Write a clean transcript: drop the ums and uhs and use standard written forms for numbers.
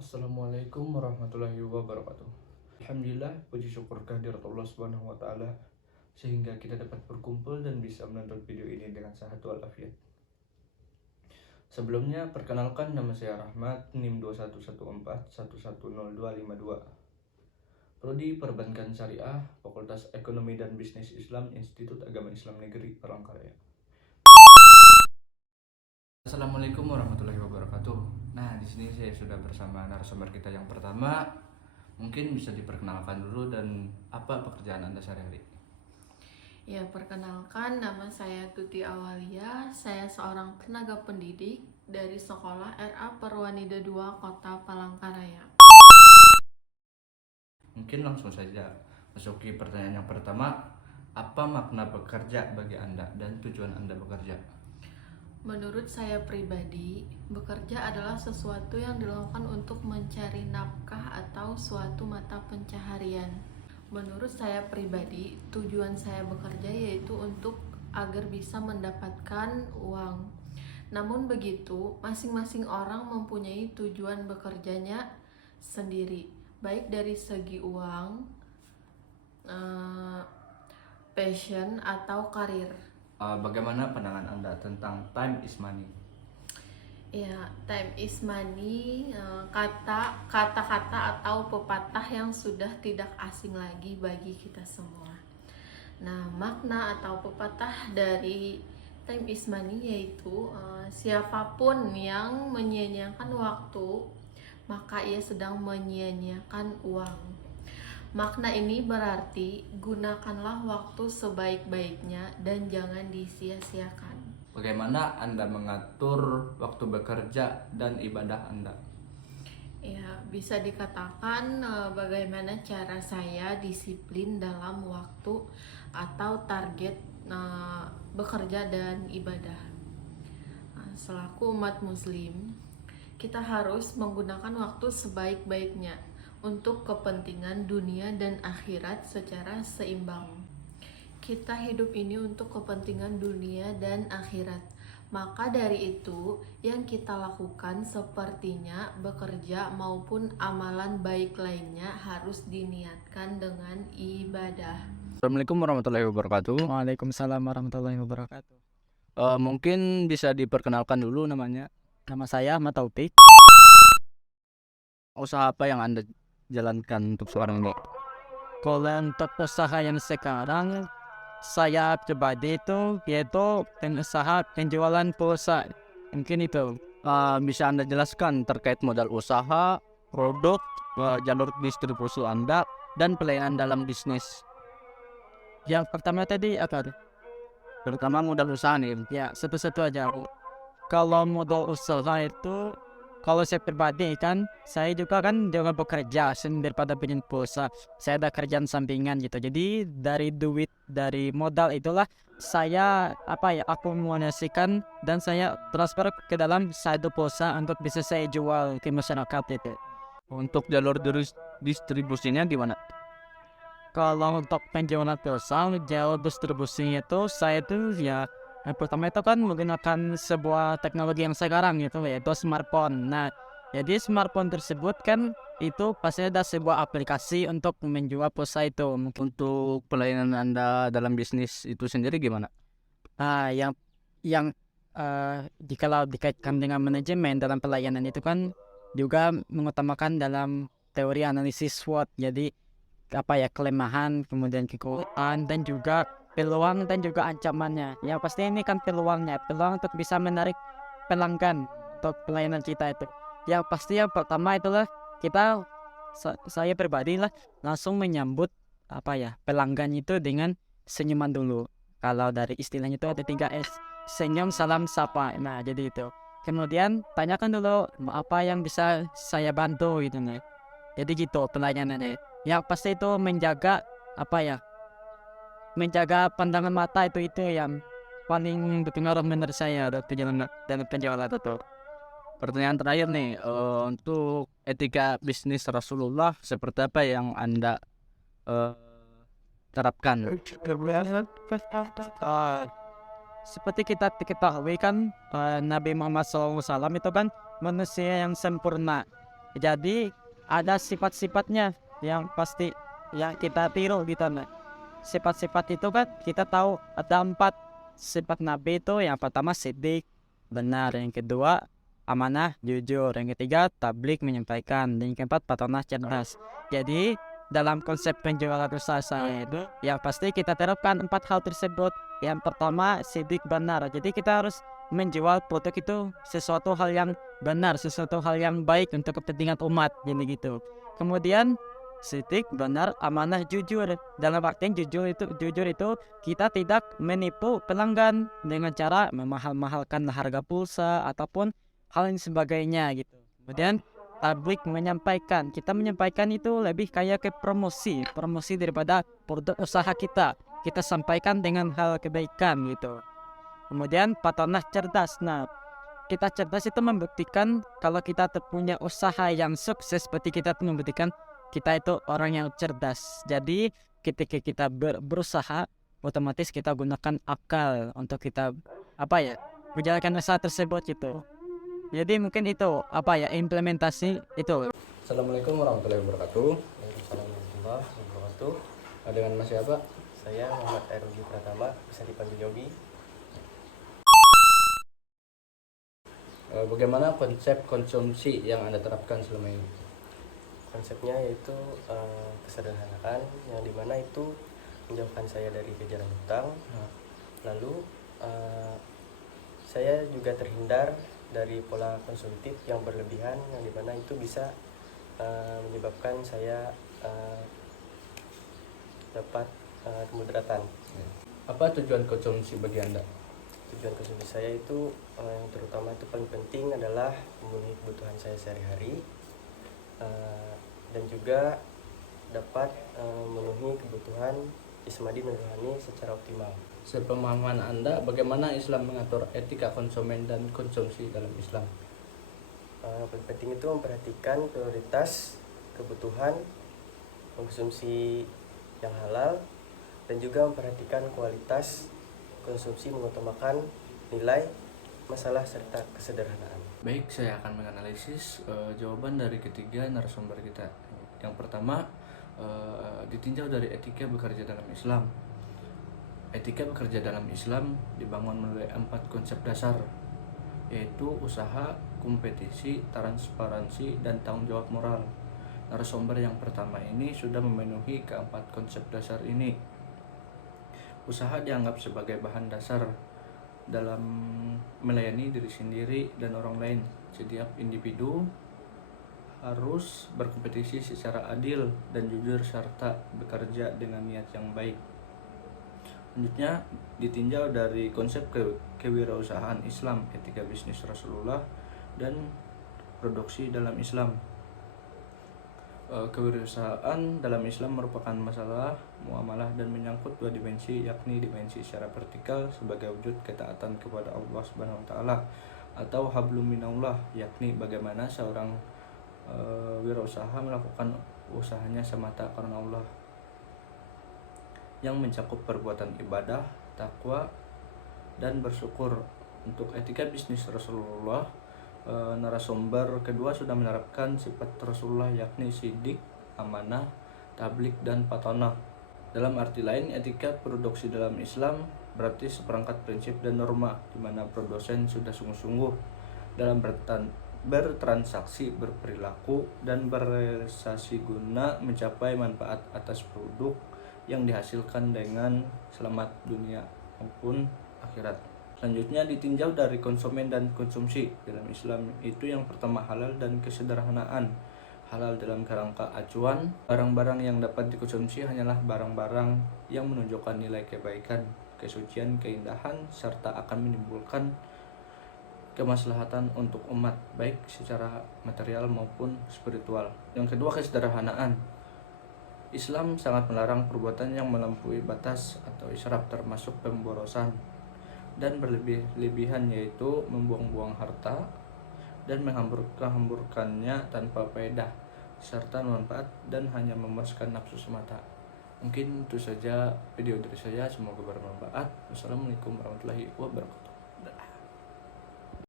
Assalamualaikum warahmatullahi wabarakatuh. Alhamdulillah, puji syukur kehadirat Allah Subhanahu wa taala sehingga kita dapat berkumpul dan bisa menonton video ini dengan sehat walafiat. Sebelumnya, perkenalkan nama saya Rahmat, NIM 2114110252. Prodi Perbankan Syariah, Fakultas Ekonomi dan Bisnis Islam, Institut Agama Islam Negeri Palangkaraya. Assalamualaikum warahmatullahi wabarakatuh. Nah, di sini saya sudah bersama narasumber kita yang pertama. Mungkin bisa diperkenalkan dulu dan apa pekerjaan Anda sehari-hari? Ya, perkenalkan nama saya Tuti Awalia. Saya seorang tenaga pendidik dari Sekolah RA Perwanida 2 Kota Palangkaraya. Mungkin langsung saja masuki pertanyaan yang pertama. Apa makna bekerja bagi Anda dan tujuan Anda bekerja? Menurut saya pribadi, bekerja adalah sesuatu yang dilakukan untuk mencari nafkah atau suatu mata pencaharian. Menurut saya pribadi, tujuan saya bekerja yaitu untuk agar bisa mendapatkan uang. Namun begitu, masing-masing orang mempunyai tujuan bekerjanya sendiri, baik dari segi uang, passion, atau karir. Bagaimana pandangan Anda tentang time is money? Ya, time is money, kata-kata atau pepatah yang sudah tidak asing lagi bagi kita semua. Nah, makna atau pepatah dari time is money yaitu siapapun yang menyia-nyiakan waktu, maka ia sedang menyia-nyiakan uang. Makna ini berarti gunakanlah waktu sebaik-baiknya dan jangan disia-siakan. Bagaimana Anda mengatur waktu bekerja dan ibadah Anda? Ya, bisa dikatakan bagaimana cara saya disiplin dalam waktu atau target bekerja dan ibadah. Selaku umat muslim, kita harus menggunakan waktu sebaik-baiknya untuk kepentingan dunia dan akhirat secara seimbang. Kita hidup ini untuk kepentingan dunia dan akhirat. Maka dari itu, yang kita lakukan sepertinya bekerja maupun amalan baik lainnya harus diniatkan dengan ibadah. Assalamualaikum warahmatullahi wabarakatuh. Waalaikumsalam warahmatullahi wabarakatuh. Mungkin bisa diperkenalkan dulu namanya. Nama saya Ahmad Taufik. Usaha apa yang Anda jalankan untuk sekarang ini? Kalau untuk usaha yang sekarang saya pribadi itu yaitu usaha penjualan pulsa. Mungkin itu. Bisa Anda jelaskan terkait modal usaha, produk, jalur distribusi Anda, dan pelayanan dalam bisnis? Yang pertama tadi apa? Terutama modal usaha nih. Ya, satu-satu aja. Kalau modal usaha itu, kalau saya pribadi kan, saya juga bekerja daripada bikin pulsa. Saya ada kerjaan sampingan gitu. Jadi dari duit dari modal itulah saya akumulasikan dan saya transfer ke dalam satu pulsa untuk bisa saya jual ke masyarakat itu. Untuk jalur distribusinya gimana? Kalau untuk penjualan pulsa, jalur distribusinya itu saya tuh ya yang pertama itu kan menggunakan sebuah teknologi yang sekarang gitu yaitu smartphone. Nah, jadi smartphone tersebut kan itu pasti ada sebuah aplikasi untuk menjual pulsa itu. Untuk pelayanan Anda dalam bisnis itu sendiri gimana? Yang kalau dikaitkan dengan manajemen dalam pelayanan itu kan juga mengutamakan dalam teori analisis SWOT. Jadi kelemahan, kemudian kekuatan dan juga peluang dan juga ancamannya. Ya pasti ini kan peluang untuk bisa menarik pelanggan untuk pelayanan kita itu. Yang pasti yang pertama itulah kita saya pribadi lah langsung menyambut pelanggan itu dengan senyuman dulu. Kalau dari istilahnya itu ada 3S, senyum, salam, sapa. Nah jadi itu. Kemudian tanyakan dulu apa yang bisa saya bantu gitu nih. Jadi gitu pelayanannya. Yang pasti itu menjaga menjaga pandangan mata itu yang paling berpengaruh menurut saya dalam penjualan itu. Pertanyaan terakhir nih, untuk etika bisnis Rasulullah seperti apa yang Anda terapkan? Seperti kita ketahui kan Nabi Muhammad SAW itu kan manusia yang sempurna. Jadi ada sifat-sifatnya yang pasti yang kita tiru gitu. Nah, sifat-sifat itu kan kita tahu ada 4 sifat Nabi itu. Yang pertama sidik, benar. Yang kedua amanah, jujur. Yang ketiga tablik, menyampaikan. Dan yang keempat patonah, cerdas. Jadi dalam konsep penjualan usaha saya itu yang pasti kita terapkan 4 hal tersebut. Yang pertama sidik, benar. Jadi kita harus menjual produk itu sesuatu hal yang benar, sesuatu hal yang baik untuk kepentingan umat, jadi gitu. Kemudian sidik, benar, amanah, jujur. Dalam artian jujur itu kita tidak menipu pelanggan dengan cara memahal-mahalkan harga pulsa ataupun hal yang sebagainya gitu. Kemudian tablik, menyampaikan. Kita menyampaikan itu lebih kayak ke promosi daripada produk usaha kita. Kita sampaikan dengan hal kebaikan gitu. Kemudian patonah, cerdas. Nah, kita cerdas itu membuktikan kalau kita punya usaha yang sukses, berarti kita tuh membuktikan kita itu orang yang cerdas. Jadi ketika kita berusaha, otomatis kita gunakan akal untuk kita menjalankan usaha tersebut gitu. Jadi mungkin itu implementasi itu. Assalamualaikum warahmatullahi wabarakatuh. Waalaikumsalam warahmatullahi wabarakatuh. Dengan Mas siapa? Saya Muhammad Airudi Pratama, bisa dipanggil Yogi. Bagaimana konsep konsumsi yang Anda terapkan selama ini? Konsepnya yaitu kesederhanaan, yang dimana itu menjauhkan saya dari kejaran hutang. Lalu saya juga terhindar dari pola konsumtif yang berlebihan, yang dimana itu bisa menyebabkan saya dapat kemudaratan. Apa tujuan konsumsi bagi Anda? Tujuan konsumsi saya itu yang terutama itu paling penting adalah memenuhi kebutuhan saya sehari-hari, dan juga dapat memenuhi kebutuhan jasmani dan rohani secara optimal. Sepemahaman Anda, bagaimana Islam mengatur etika konsumen dan konsumsi dalam Islam? Paling penting itu memperhatikan prioritas kebutuhan konsumsi yang halal, dan juga memperhatikan kualitas konsumsi, mengutamakan nilai, masalah, serta kesederhanaan. Baik, saya akan menganalisis jawaban dari ketiga narasumber kita. Yang pertama, ditinjau dari etika bekerja dalam Islam. Etika bekerja dalam Islam dibangun melalui 4 konsep dasar, yaitu usaha, kompetisi, transparansi, dan tanggung jawab moral. Narasumber yang pertama ini sudah memenuhi keempat konsep dasar ini. Usaha dianggap sebagai bahan dasar dalam melayani diri sendiri dan orang lain. Setiap individu harus berkompetisi secara adil dan jujur serta bekerja dengan niat yang baik. Selanjutnya ditinjau dari konsep kewirausahaan Islam, etika bisnis Rasulullah, dan produksi dalam Islam. Kewirausahaan dalam Islam merupakan masalah muamalah dan menyangkut 2 dimensi, yakni dimensi secara vertikal sebagai wujud ketaatan kepada Allah Subhanahu wa taala atau hablum minallah, yakni bagaimana seorang wirausaha melakukan usahanya semata karena Allah, yang mencakup perbuatan ibadah, takwa, dan bersyukur. Untuk etika bisnis Rasulullah, narasumber kedua sudah menerapkan sifat Rasulullah, yakni sidik, amanah, tablik, dan patonah. Dalam arti lain, etika produksi dalam Islam berarti seperangkat prinsip dan norma di mana produsen sudah sungguh-sungguh dalam bertransaksi, berperilaku, dan berrealisasi guna mencapai manfaat atas produk yang dihasilkan dengan selamat dunia maupun akhirat. Selanjutnya ditinjau dari konsumen dan konsumsi dalam Islam, itu yang pertama halal dan kesederhanaan. Halal dalam kerangka acuan, barang-barang yang dapat dikonsumsi hanyalah barang-barang yang menunjukkan nilai kebaikan, kesucian, keindahan, serta akan menimbulkan kemaslahatan untuk umat, baik secara material maupun spiritual. Yang kedua, kesederhanaan. Islam sangat melarang perbuatan yang melampaui batas atau israf, termasuk pemborosan dan berlebihan, yaitu membuang-buang harta dan menghamburkannya tanpa faedah serta manfaat dan hanya memuaskan nafsu semata. Mungkin itu saja video dari saya, semoga bermanfaat. Wassalamualaikum warahmatullahi wabarakatuh.